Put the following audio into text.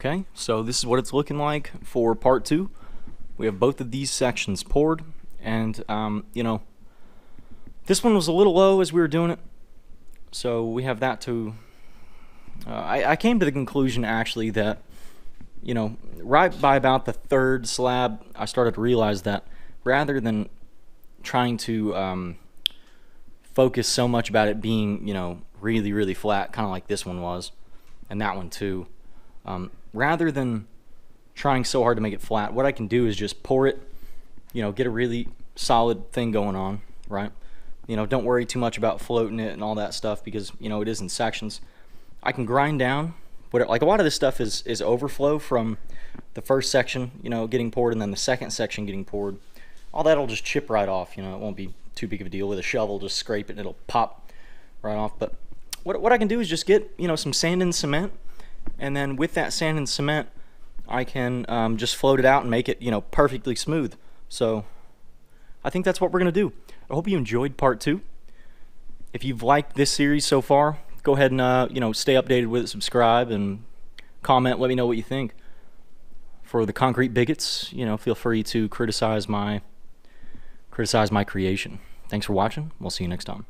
Okay, so this is what it's looking like for part 2. We have both of these sections poured, and you know, this one was a little low as we were doing it, so we have that to I came to the conclusion actually that, you know, right by about the third slab I started to realize that rather than trying to focus so much about it being, you know, really flat, kind of like this one was, and that one too, rather than trying so hard to make it flat, what I can do is just pour it, you know, get a really solid thing going on, right? You know, don't worry too much about floating it and all that stuff because, you know, it is in sections. I can grind down, but like a lot of this stuff is overflow from the first section, you know, getting poured, and then the second section getting poured. All that'll just chip right off, you know, it won't be too big of a deal. With a shovel, just scrape it and it'll pop right off. But what I can do is just get, you know, some sand and cement, and then with that sand and cement I can just float it out and make it, you know, perfectly smooth. So I think that's what we're gonna do. I hope you enjoyed part 2. If you've liked this series so far, go ahead and you know, stay updated with it, subscribe, and comment. Let me know what you think. For the concrete bigots, you know, feel free to criticize my creation. Thanks for watching. We'll see you next time.